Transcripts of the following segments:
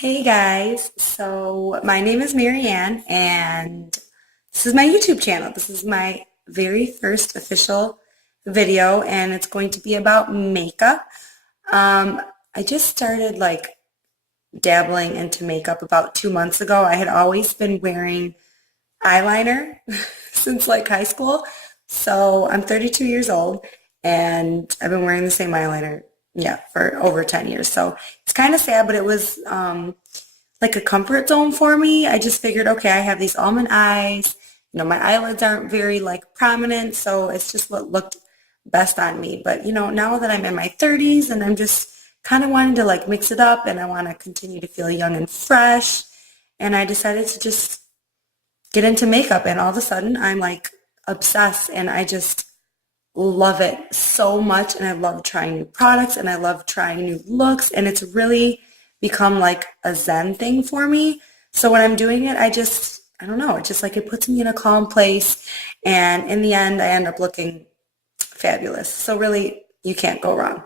Hey guys, so my name is Marianne and this is my YouTube channel. This is my very first official video and it's going to be about makeup. I just started dabbling into makeup about 2 months ago. I had always been wearing eyeliner since high school. So I'm 32 years old and I've been wearing the same eyeliner, yeah, for over 10 years. So it's kind of sad, but it was like a comfort zone for me. I just figured, okay, I have these almond eyes. My eyelids aren't very prominent, so it's just what looked best on me. But now that I'm in my 30s and I'm just kind of wanting to mix it up and I want to continue to feel young and fresh, and I decided to just get into makeup and all of a sudden I'm obsessed and I just love it so much and I love trying new products and I love trying new looks and it's really become like a zen thing for me. So when I'm doing it, I don't know, it just it puts me in a calm place and in the end I end up looking fabulous. So really you can't go wrong.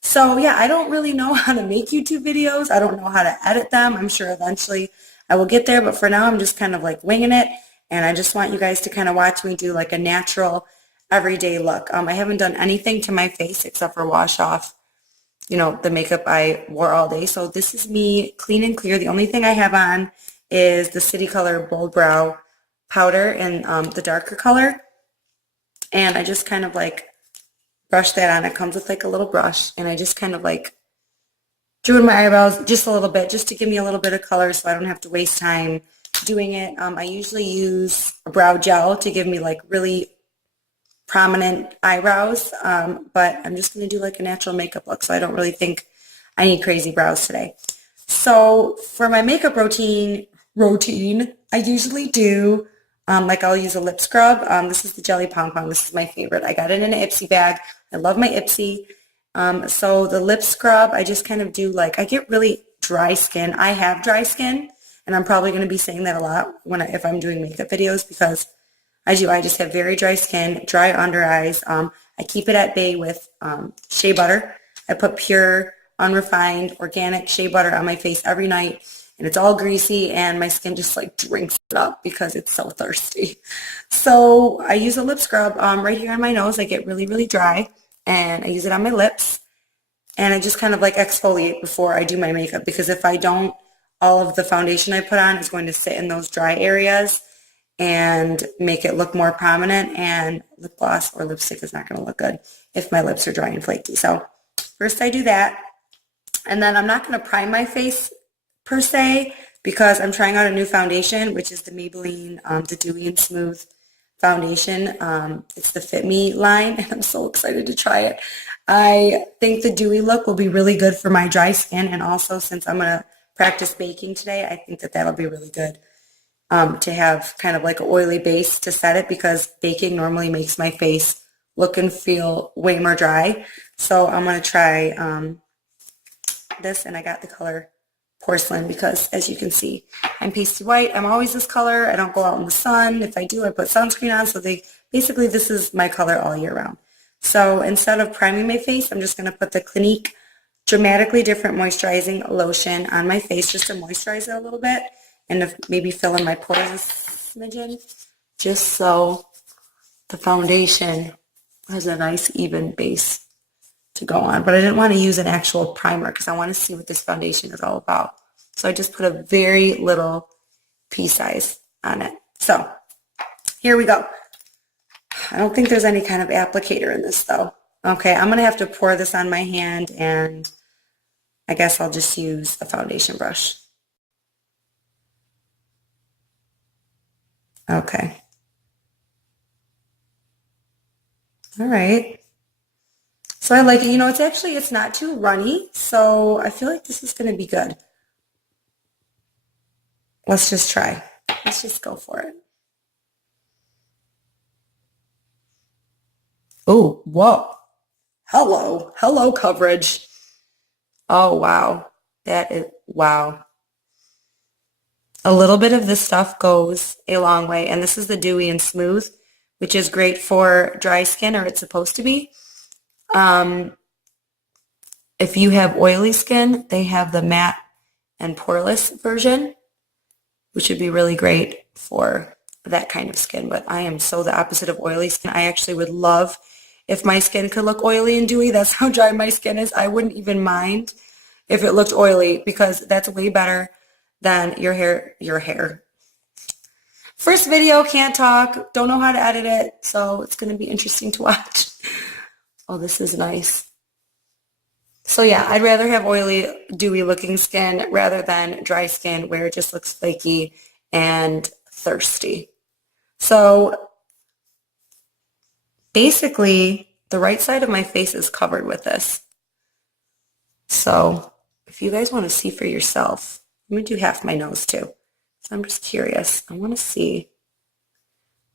So yeah, I don't really know how to make YouTube videos. I don't know how to edit them. I'm sure eventually I will get there, but for now I'm just kind of winging it and I just want you guys to kind of watch me do a natural everyday look. I haven't done anything to my face except for wash off, the makeup I wore all day. So this is me clean and clear. The only thing I have on is the City Color Bold Brow powder in the darker color. And I just kind of brush that on. It comes with a little brush and I just kind of drew in my eyebrows just a little bit just to give me a little bit of color so I don't have to waste time doing it. I usually use a brow gel to give me really prominent eyebrows, but I'm just going to do a natural makeup look, so I don't really think I need crazy brows today. So for my makeup routine, I usually do, I'll use a lip scrub. This is the Jelly Pong Pong. This is my favorite. I got it in an Ipsy bag. I love my Ipsy. So the lip scrub, I just kind of do I get really dry skin. I have dry skin, and I'm probably going to be saying that a lot if I'm doing makeup videos because I do. I just have very dry skin, dry under eyes. I keep it at bay with shea butter. I put pure, unrefined, organic shea butter on my face every night, and it's all greasy, and my skin just drinks it up because it's so thirsty. So I use a lip scrub right here on my nose. I get really, really dry, and I use it on my lips, and I just kind of exfoliate before I do my makeup because if I don't, all of the foundation I put on is going to sit in those dry areas and make it look more prominent, and lip gloss or lipstick is not going to look good if my lips are dry and flaky. So first I do that, and then I'm not going to prime my face per se because I'm trying out a new foundation, which is the Maybelline the Dewy and Smooth foundation. It's the Fit Me line, and I'm so excited to try it. I think the dewy look will be really good for my dry skin, and also since I'm going to practice baking today, I think that that'll be really good. To have kind of an oily base to set it because baking normally makes my face look and feel way more dry. So I'm going to try this, and I got the color Porcelain because as you can see, I'm pasty white. I'm always this color. I don't go out in the sun. If I do, I put sunscreen on. So basically this is my color all year round. So instead of priming my face, I'm just going to put the Clinique Dramatically Different Moisturizing Lotion on my face just to moisturize it a little bit and to maybe fill in my pores a smidgen, just so the foundation has a nice even base to go on. But I didn't want to use an actual primer because I want to see what this foundation is all about. So I just put a very little pea size on it. So here we go. I don't think there's any kind of applicator in this though. Okay, I'm going to have to pour this on my hand, and I guess I'll just use a foundation brush. Okay. All right. So I like it. It's not too runny, so I feel like this is going to be good. Let's just try. Let's just go for it. Oh, whoa. Hello. Hello, coverage. Oh, wow. Wow. A little bit of this stuff goes a long way, and this is the Dewy and Smooth, which is great for dry skin, or it's supposed to be. If you have oily skin, they have the matte and poreless version, which would be really great for that kind of skin. But I am so the opposite of oily skin. I actually would love if my skin could look oily and dewy. That's how dry my skin is. I wouldn't even mind if it looked oily because that's way better than your hair. First video, can't talk, don't know how to edit it, so it's going to be interesting to watch. Oh, this is nice. So yeah, I'd rather have oily, dewy looking skin rather than dry skin where it just looks flaky and thirsty. So basically, the right side of my face is covered with this. So if you guys want to see for yourself, I'm going to do half my nose too. So I'm just curious. I want to see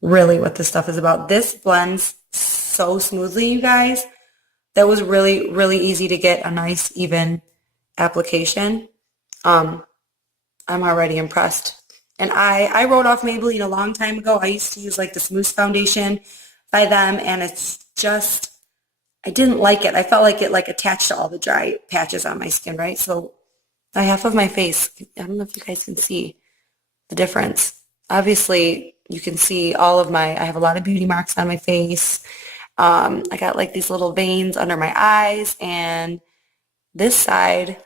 really what this stuff is about. This blends so smoothly, you guys. That was really, really easy to get a nice, even application. I'm already impressed. And I wrote off Maybelline a long time ago. I used to use like this mousse foundation by them, and it's just, I didn't like it. I felt like it like attached to all the dry patches on my skin, right? So half of my face, I don't know if you guys can see the difference. Obviously, you can see all of I have a lot of beauty marks on my face. I got like these little veins under my eyes, and this side,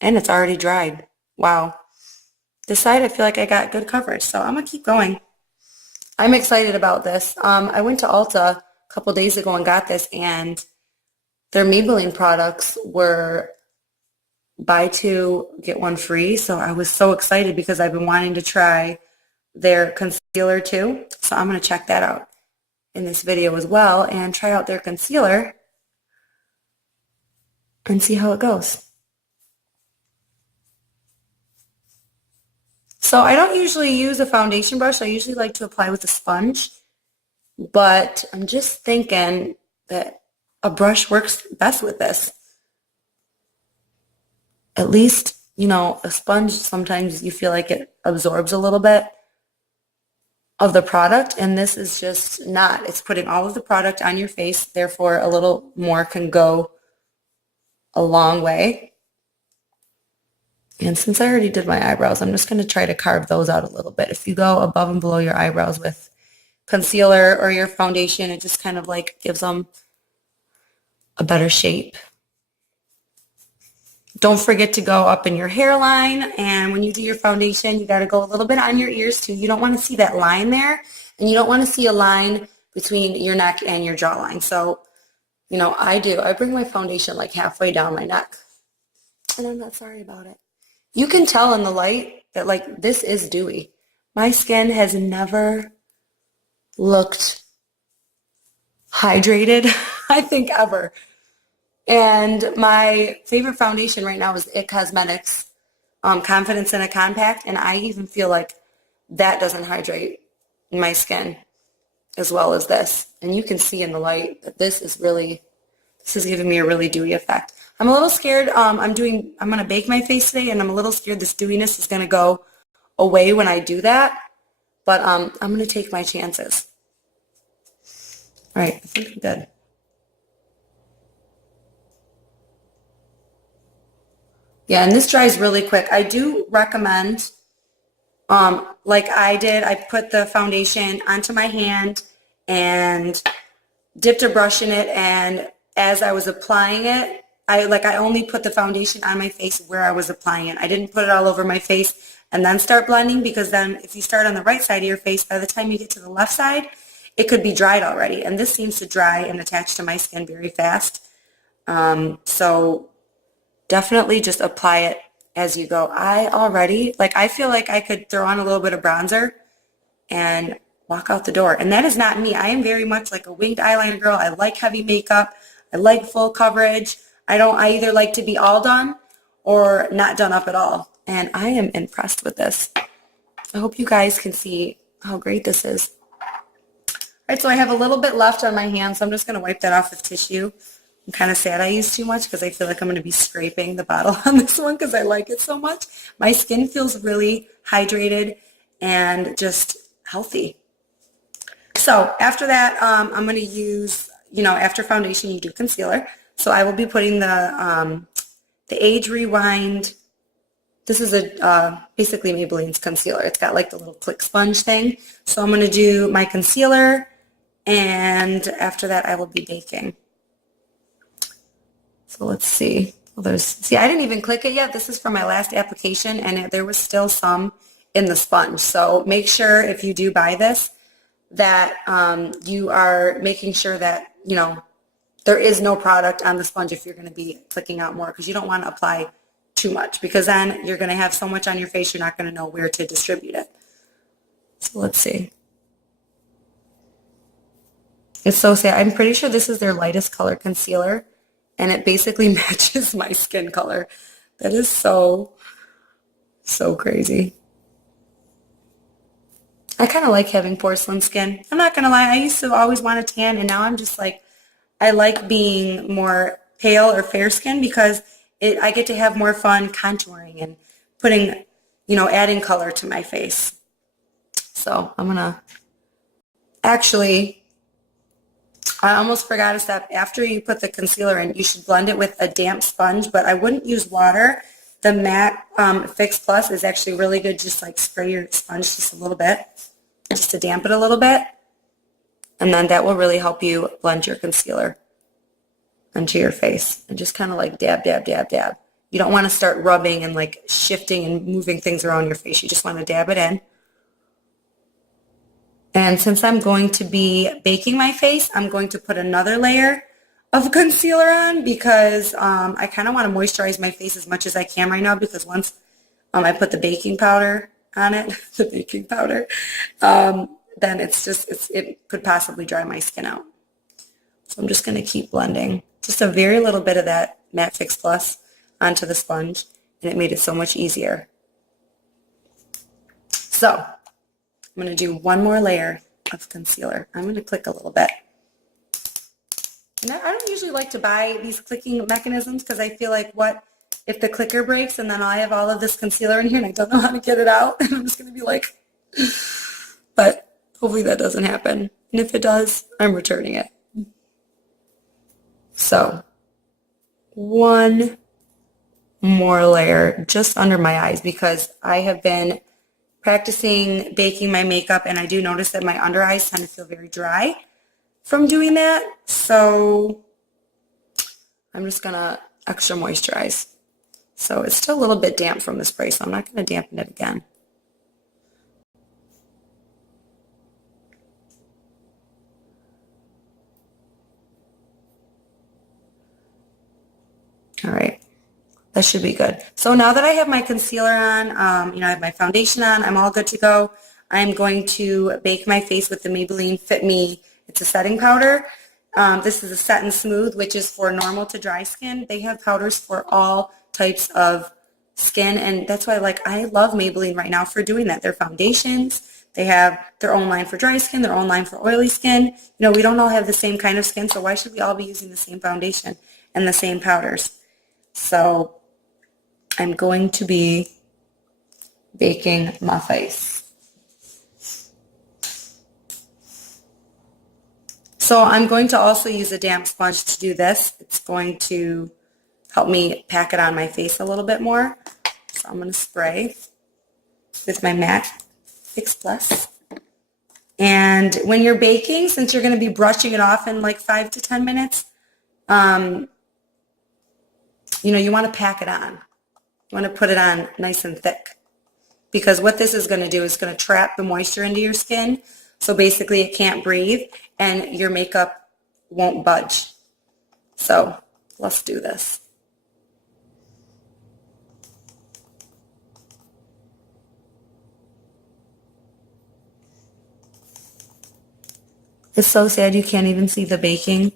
and it's already dried. Wow. This side, I feel like I got good coverage, so I'm going to keep going. I'm excited about this. I went to Ulta a couple days ago and got this, and their Maybelline products were buy two, get one free, so I was so excited because I've been wanting to try their concealer too, so I'm going to check that out in this video as well and try out their concealer and see how it goes. So I don't usually use a foundation brush. I usually like to apply with a sponge, but I'm just thinking that a brush works best with this. At least, you know, a sponge, sometimes you feel like it absorbs a little bit of the product, and this is just not. It's putting all of the product on your face, therefore a little more can go a long way. And since I already did my eyebrows, I'm just going to try to carve those out a little bit. If you go above and below your eyebrows with concealer or your foundation, it just kind of like gives them a better shape. Don't forget to go up in your hairline, and when you do your foundation, you got to go a little bit on your ears too. You don't want to see that line there, and you don't want to see a line between your neck and your jawline. So, you know, I bring my foundation like halfway down my neck, and I'm not sorry about it. You can tell in the light that like this is dewy. My skin has never looked hydrated, I think, ever. And my favorite foundation right now is IT Cosmetics Confidence in a Compact, and I even feel like that doesn't hydrate my skin as well as this. And you can see in the light that this is giving me a really dewy effect. I'm a little scared. I'm going to bake my face today, and I'm a little scared this dewiness is going to go away when I do that. But I'm going to take my chances. All right, I think I'm good. Yeah, and this dries really quick. I do recommend, like I did, I put the foundation onto my hand and dipped a brush in it, and as I was applying it, I only put the foundation on my face where I was applying it. I didn't put it all over my face and then start blending, because then if you start on the right side of your face, by the time you get to the left side, it could be dried already. And this seems to dry and attach to my skin very fast. So definitely just apply it as you go. I feel like I could throw on a little bit of bronzer and walk out the door. And that is not me. I am very much like a winged eyeliner girl. I like heavy makeup. I like full coverage. I either like to be all done or not done up at all. And I am impressed with this. I hope you guys can see how great this is. All right, so I have a little bit left on my hand, so I'm just going to wipe that off with tissue. I'm kind of sad I used too much because I feel like I'm going to be scraping the bottle on this one because I like it so much. My skin feels really hydrated and just healthy. So after that, I'm going to use, after foundation, you do concealer. So I will be putting the Age Rewind This is a basically Maybelline's concealer. It's got like the little click sponge thing. So I'm going to do my concealer, and after that I will be baking. So let's see. Well, see, I didn't even click it yet. This is for my last application, and there was still some in the sponge. So make sure if you do buy this that you are making sure that, you know, there is no product on the sponge if you're going to be clicking out more, because you don't want to apply too much, because then you're going to have so much on your face you're not going to know where to distribute it. So let's see. It's so sad. I'm pretty sure this is their lightest color concealer, and it basically matches my skin color. That is so crazy. I kind of like having porcelain skin. I'm not going to lie. I used to always want a tan, and now I'm just like, I like being more pale or fair skin because I get to have more fun contouring and putting, you know, adding color to my face. So I'm going to, actually, I almost forgot a step. After you put the concealer in, you should blend it with a damp sponge, but I wouldn't use water. The Matte Fix Plus is actually really good. Just like spray your sponge just a little bit, just to damp it a little bit. And then that will really help you blend your concealer onto your face. And just kind of like dab, dab, dab, dab. You don't want to start rubbing and like shifting and moving things around your face. You just want to dab it in. And since I'm going to be baking my face, I'm going to put another layer of concealer on because I kind of want to moisturize my face as much as I can right now, because once I put the baking powder on it, the baking powder, then it could possibly dry my skin out. So I'm just going to keep blending. Just a very little bit of that Matte Fix Plus onto the sponge, and it made it so much easier. So I'm going to do one more layer of concealer. I'm going to click a little bit. And I don't usually like to buy these clicking mechanisms because I feel like, what if the clicker breaks and then I have all of this concealer in here and I don't know how to get it out, and I'm just going to be like, but hopefully that doesn't happen. And if it does, I'm returning it. So one more layer just under my eyes, because I have been practicing baking my makeup, and I do notice that my under eyes tend to feel very dry from doing that. So I'm just going to extra moisturize. So it's still a little bit damp from the spray, so I'm not going to dampen it again. All right. That should be good. So now that I have my concealer on, I have my foundation on, I'm all good to go. I'm going to bake my face with the Maybelline Fit Me. It's a setting powder. This is a Set and Smooth, which is for normal to dry skin. They have powders for all types of skin, and that's why I love Maybelline right now for doing that. Their foundations, they have their own line for dry skin, their own line for oily skin. You know, we don't all have the same kind of skin, so why should we all be using the same foundation and the same powders? So I'm going to be baking my face. So I'm going to also use a damp sponge to do this. It's going to help me pack it on my face a little bit more. So I'm going to spray with my Matte Fix Plus. And when you're baking, since you're going to be brushing it off in like 5 to 10 minutes, you want to pack it on. You want to put it on nice and thick, because what this is going to do is going to trap the moisture into your skin. So basically it can't breathe and your makeup won't budge. So let's do this. It's so sad you can't even see the baking,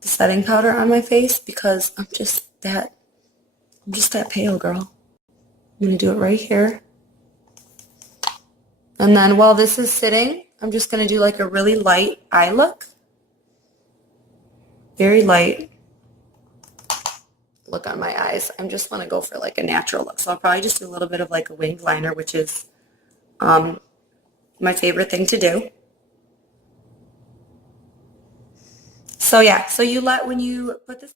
the setting powder on my face, because I'm just that pale, girl. I'm going to do it right here. And then while this is sitting, I'm just going to do like a really light eye look. Very light look on my eyes. I just want to go for like a natural look. So I'll probably just do a little bit of like a winged liner, which is my favorite thing to do. So yeah, so when you put this